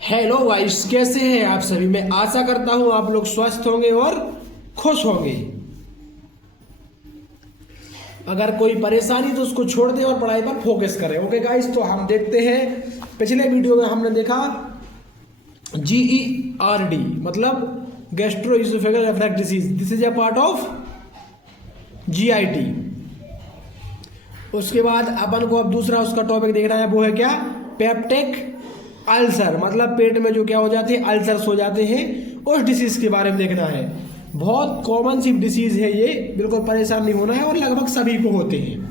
Hello guys, कैसे हैं आप सभी। मैं आशा करता हूं आप लोग स्वस्थ होंगे और खुश होंगे। अगर कोई परेशानी तो उसको छोड़ दें और पढ़ाई पर फोकस करें। ओके गाइस, तो हम देखते हैं। पिछले वीडियो में हमने देखा GERD मतलब gastro oesophageal reflux disease. This is a part of GIT। उसके बाद अपन को अब दूसरा उसका टॉपिक देखना है, वो है क्या, पेप्टिक अल्सर। मतलब पेट में जो क्या हो जाते हैं, अल्सर्स हो जाते हैं, उस डिसीज के बारे में देखना है। बहुत कॉमन सी डिसीज है ये, बिल्कुल परेशान नहीं होना है और लगभग सभी को होते हैं।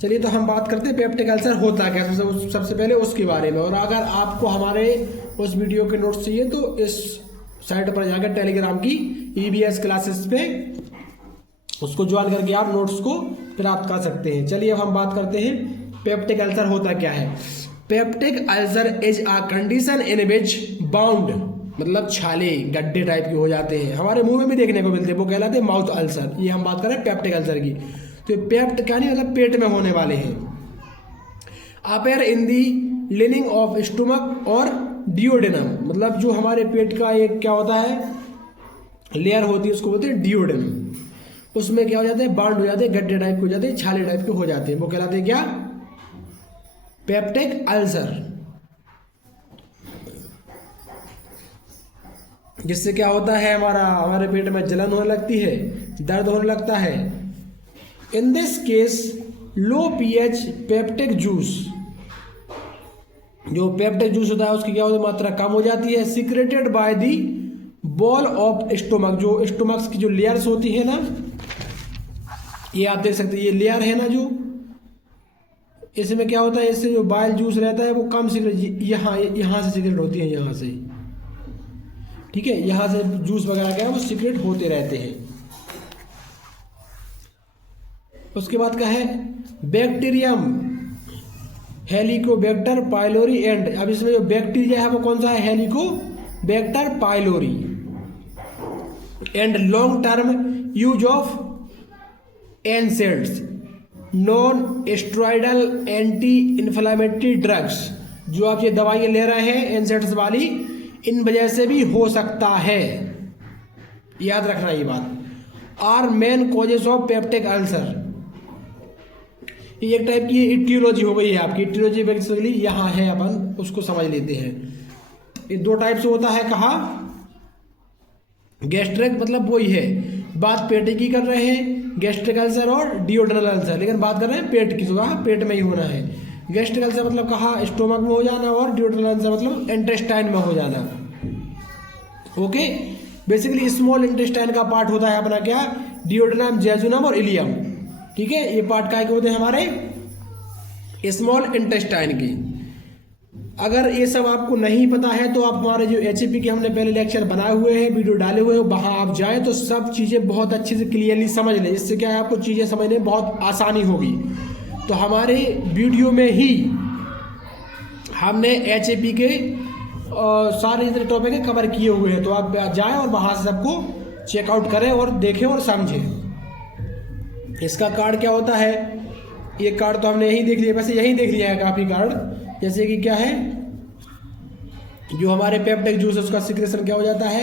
चलिए तो हम बात करते हैं पेप्टिक अल्सर होता क्या, सबसे पहले उसके बारे में। और अगर आपको हमारे उस वीडियो के नोट्स चाहिए तो इस साइट पर जाकर टेलीग्राम की EBS क्लासेस पे उसको ज्वाइन करके आप नोट्स को प्राप्त कर सकते हैं। चलिए अब हम बात करते हैं पेप्टिक अल्सर होता क्या है। Peptic ulcer is a condition in which bound मतलब छाले गड्ढे टाइप के हो जाते हैं, हमारे मुंह में भी देखने को मिलते हैं, वो कहलाते हैं माउथ अल्सर। ये हम बात कर रहे हैं पेप्टिक अल्सर की। तो पेप्ट क्या नहीं मतलब पेट में होने वाले हैं। Appear in the leaning of stomach और डिओडेनम मतलब जो हमारे पेट का एक क्या होता है लेयर होती है, उसको बोलते हैं डिओडेनम। उसमें क्या हो जाते हैं, बाउंड हो जाते हैं, गड्ढे टाइप के हो जाते हैं, छाले टाइप के हो जाते हैं, वो कहलाते हैं क्या, पेप्टिक अल्सर। जिससे क्या होता है, हमारे पेट में जलन होने लगती है, दर्द होने लगता है। In this case low pH peptic juice, जो पेप्टिक जूस होता है उसकी क्या होती है, मात्रा कम हो जाती है। Secreted by the ball of stomach, जो स्टोमक्स की जो लेयर्स होती है ना, ये आप देख सकते हैं, ये लेयर है ना जो, इसमें क्या होता है, इससे जो बाइल जूस रहता है वो कम सिक्रेट, यहाँ से सिक्रेट होती है, यहाँ से, ठीक है, यहाँ से जूस वगैरह क्या है वो सिक्रेट होते रहते हैं। उसके बाद क्या है, बैक्टीरियम हेलिकोबैक्टर पाइलोरी एंड। अब इसमें जो बैक्टीरिया है वो कौन सा है, Helicobacter pylori. And long term use of NSAIDs non steroidal anti inflammatory drugs, जो आप ये दवाइयाँ ले रहे हैं एनसेड्स वाली, इन वजह से भी हो सकता है, याद रखना ये बात। Are main causes of peptic ulcer. ये एक टाइप की इटियोलॉजी हो गई है आपकी, इटियोलॉजी बेसिकली यहाँ है, अपन उसको समझ लेते हैं। ये दो टाइप से होता है, कहा गैस्ट्रिक मतलब वही है, बात पेट की कर रहे हैं, गैस्ट्रिक अल्सर और डिओडेनल अल्सर, लेकिन बात कर रहे हैं पेट की, तो कहा पेट में ही होना है। गैस्ट्रिक अल्सर मतलब कहा स्टोमक में हो जाना, और डिओडेनल अल्सर मतलब इंटेस्टाइन में हो जाना। ओके, बेसिकली स्मॉल इंटेस्टाइन का पार्ट होता है अपना क्या, डिओडेनम, जेजुनम और इलियम, ठीक है, ये पार्ट काय के होते हैं हमारे स्मॉल इंटेस्टाइन के। अगर ये सब आपको नहीं पता है तो आप हमारे जो HAP के हमने पहले लेक्चर बनाए हुए हैं, वीडियो डाले हुए हैं, वहाँ आप जाएं तो सब चीज़ें बहुत अच्छे से क्लियरली समझ लें। इससे क्या है, आपको चीज़ें समझने में बहुत आसानी होगी। तो हमारे वीडियो में ही हमने HAP के सारे जितने टॉपिक कवर किए हुए हैं, तो आप जाएं और वहाँ से सबको चेकआउट करें और देखें और समझें। इसका कार्ड क्या होता है, ये कार्ड तो हमने यहीं देख लिया, वैसे यहीं देख लिया है काफ़ी कार्ड। जैसे कि क्या है, जो हमारे पेप्टिक जूस है उसका सिक्रेशन क्या हो जाता है,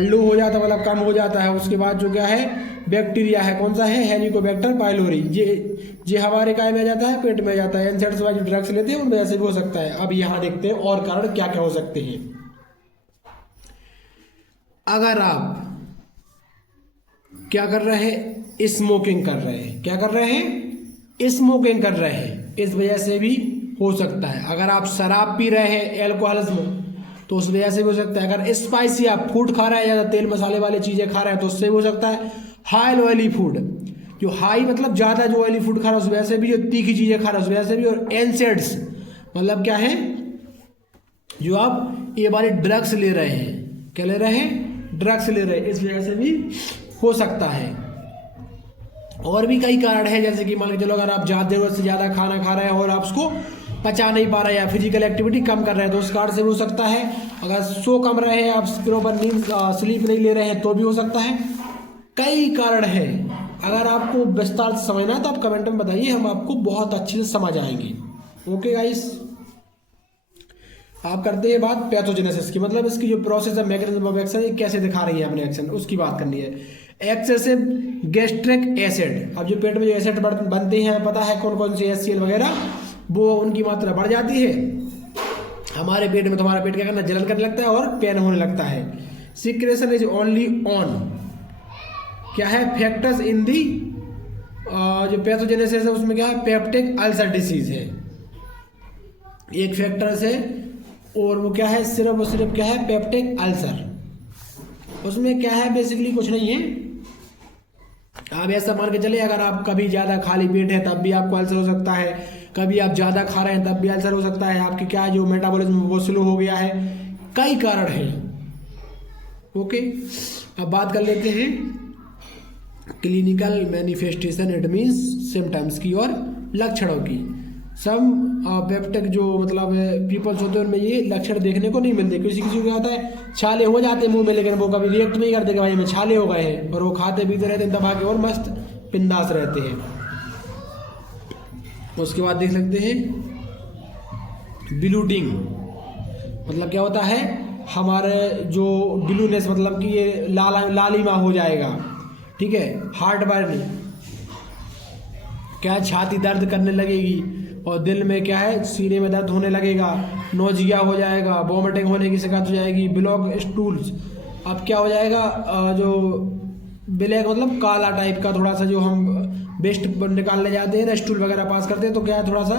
लो हो जाता है, मतलब कम हो जाता है। उसके बाद जो क्या है, बैक्टीरिया है, कौन सा है, हेलिकोबैक्टर पाइलोरी, ये हमारे काय में आ जाता है, पेट में आ जाता है। एनसेड्स वाले जो ड्रग्स लेते हैं उनमें ऐसे भी हो सकता है। अब यहाँ देखते हैं और कारण क्या क्या हो सकते हैं। अगर आप क्या कर रहे हैं, स्मोकिंग कर रहे हैं, क्या कर रहे हैं, स्मोकिंग कर रहे हैं, इस वजह से भी हो सकता है। अगर आप शराब पी रहे हैं, एल्कोहलिज्म, तो उस वजह से भी हो सकता है। अगर स्पाइसी आप फूड खा रहे हैं, ज़्यादा तेल मसाले वाली चीज़ें खा रहे हैं, तो उससे भी हो सकता है। हाई ऑयली फूड, जो हाई मतलब ज़्यादा जो ऑयली फूड खा रहा है उस वजह से भी, जो तीखी चीज़ें खा रहा है उस वजह से भी। और एनसेड्स मतलब क्या है, जो आप ये वाले ड्रग्स ले रहे हैं, क्या ले रहे हैं, ड्रग्स ले रहे हैं, इस वजह से भी हो सकता है। और भी कई कारण हैं, जैसे कि मान के चलो अगर आप ज़रूरत से ज़्यादा खाना खा रहे हैं और आप उसको पचा नहीं पा रहे हैं, या फिजिकल एक्टिविटी कम कर रहे हैं, तो उस कारण से भी हो सकता है। अगर सो कम रहे हैं, आप प्रॉपर नींद स्लीप नहीं ले रहे हैं, तो भी हो सकता है। कई कारण हैं। अगर आपको विस्तार से समझना है तो आप कमेंट में बताइए, हम आपको बहुत अच्छे से समझ आएंगे। Okay guys. आप करते हैं बात पैथोजेनेसिस की, मतलब इसकी जो प्रोसेस है, मैकेनिज्म ऑफ एक्शन, ये कैसे दिखा रही है अपने एक्शन, उसकी बात करनी है। एक्सेसिव गैस्ट्रिक एसिड, अब जो पेट में जो एसिड बनते हैं, पता है कौन कौन से HCl वगैरह, वो उनकी मात्रा बढ़ जाती है हमारे पेट में, तो हमारा पेट क्या करना, जलन करने लगता है और पेन होने लगता है। सिक्रेशन इज ओनली ऑन, क्या है, फैक्टर्स इन दी जो पैथोजेनेसिस है उसमें क्या है, पेप्टिक अल्सर डिसीज है एक फैक्टर्स है, और वो क्या है, सिर्फ और सिर्फ क्या है, पेप्टिक अल्सर। उसमें क्या है, बेसिकली कुछ नहीं है। आप ऐसा मान के चले, अगर आप कभी ज़्यादा खाली पेट है तब भी आपको अल्सर हो सकता है, कभी आप ज़्यादा खा रहे हैं तब भी अल्सर हो सकता है, आपकी क्या जो मेटाबॉलिज्म वो स्लो हो गया है, कई कारण हैं। ओके, अब बात कर लेते हैं clinical manifestation, it means symptoms की और लक्षणों की। सम पेप्टिक जो मतलब पीपल्स होते हैं उनमें ये लक्षण देखने को नहीं मिलते। किसी किसी को क्या होता है, छाले हो जाते हैं मुंह में, लेकिन वो कभी रिएक्ट नहीं करते कि भाई हमें छाले हो गए हैं, और वो खाते पीते रहते हैं दबा के और मस्त बिंदास रहते हैं। उसके बाद देख सकते हैं ब्लीडिंग, मतलब क्या होता है, हमारे जो ब्लूनेस, मतलब कि ये लालिमा हो जाएगा, ठीक है। हार्ट बर्न, क्या छाती दर्द करने लगेगी, और दिल में क्या है, सीने में दर्द होने लगेगा, नोजिया हो जाएगा, वॉमिटिंग होने की शिकायत हो जाएगी, ब्लॉक स्टूल्स, अब क्या हो जाएगा, जो ब्लैक मतलब काला टाइप का, थोड़ा सा जो हम वेस्ट निकालने जाते हैं ना, स्टूल वगैरह पास करते हैं, तो क्या है, थोड़ा सा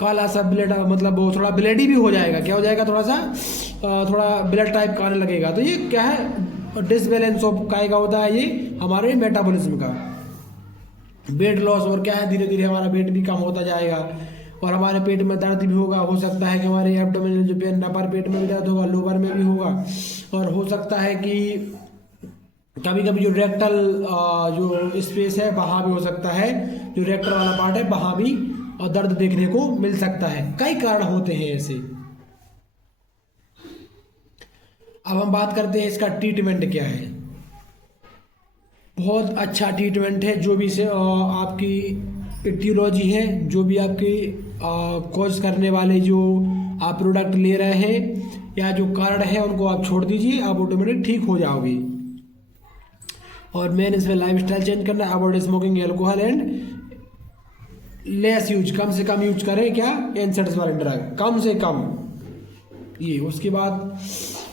काला सा ब्लड, मतलब वो थोड़ा ब्लडी भी हो जाएगा, क्या हो जाएगा, थोड़ा ब्लड टाइप का आने लगेगा। तो ये क्या है, डिसबैलेंस ऑफ काय का होता है, ये हमारे मेटाबॉलिज्म का। वेट लॉस, और क्या है, धीरे धीरे हमारा वेट भी कम होता जाएगा, और हमारे पेट में दर्द भी होगा, हो सकता है कि हमारे एब्डोमिनल जो पेन, अपर पेट में भी दर्द होगा, लोअर में भी होगा, और हो सकता है कि कभी कभी जो रेक्टल जो स्पेस है वहाँ भी हो सकता है, जो रेक्टल वाला पार्ट है वहाँ भी दर्द देखने को मिल सकता है। कई कारण होते हैं ऐसे। अब हम बात करते हैं इसका ट्रीटमेंट क्या है। बहुत अच्छा ट्रीटमेंट है, जो भी से आपकी एटियोलॉजी है, जो भी आपकी कॉज करने वाले जो आप प्रोडक्ट ले रहे हैं या जो कारण है, उनको आप छोड़ दीजिए, आप ऑटोमेटिक ठीक हो जाओगे। और मेन इसमें लाइफ स्टाइल चेंज करना, avoid smoking, alcohol and less use, कम से कम यूज करें क्या, एनसेट्स वाले ड्रग, कम से कम ये। उसके बाद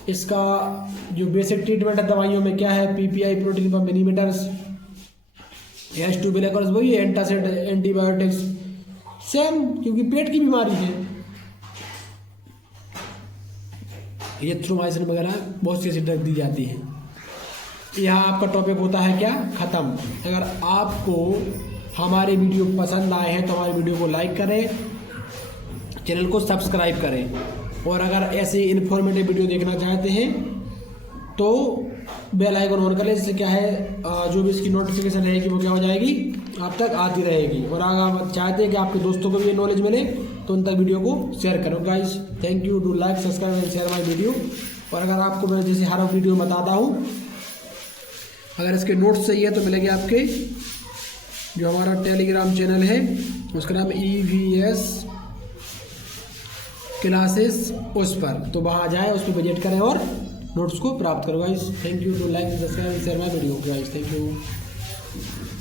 इसका जो बेसिक ट्रीटमेंट है दवाइयों में क्या है, PPI protein pump inhibitors, H2 blockers, वही एंटासिड, एंटीबायोटिक्स, सेम, क्योंकि पेट की बीमारी है। एरिथ्रोमाइसिन वगैरह बहुत सी ऐसी ड्रग दी जाती है। यहाँ आपका टॉपिक होता है क्या, खत्म। अगर आपको हमारे वीडियो पसंद आए हैं तो हमारे वीडियो को लाइक करें, चैनल को सब्सक्राइब करें, और अगर ऐसे इन्फॉर्मेटिव वीडियो देखना चाहते हैं तो बेल आइकन ऑन कर लें, जिससे क्या है, जो भी इसकी नोटिफिकेशन रहेगी वो क्या हो जाएगी, आप तक आती रहेगी। और अगर आप चाहते हैं कि आपके दोस्तों को भी ये नॉलेज मिले तो उन तक वीडियो को शेयर करो। Guys, thank you, do like, subscribe and share my video. और अगर आपको मैं जैसे हर वीडियो बताता हूँ, अगर इसके नोट्स चाहिए तो मिलेंगे आपके, जो हमारा टेलीग्राम चैनल है उसका नाम EVS क्लासेस, उस पर, तो वहाँ जाएं, उस पर विजिट करें और नोट्स को प्राप्त करो। Guys, thank you, to like, subscribe, share my video. Guys, thank you.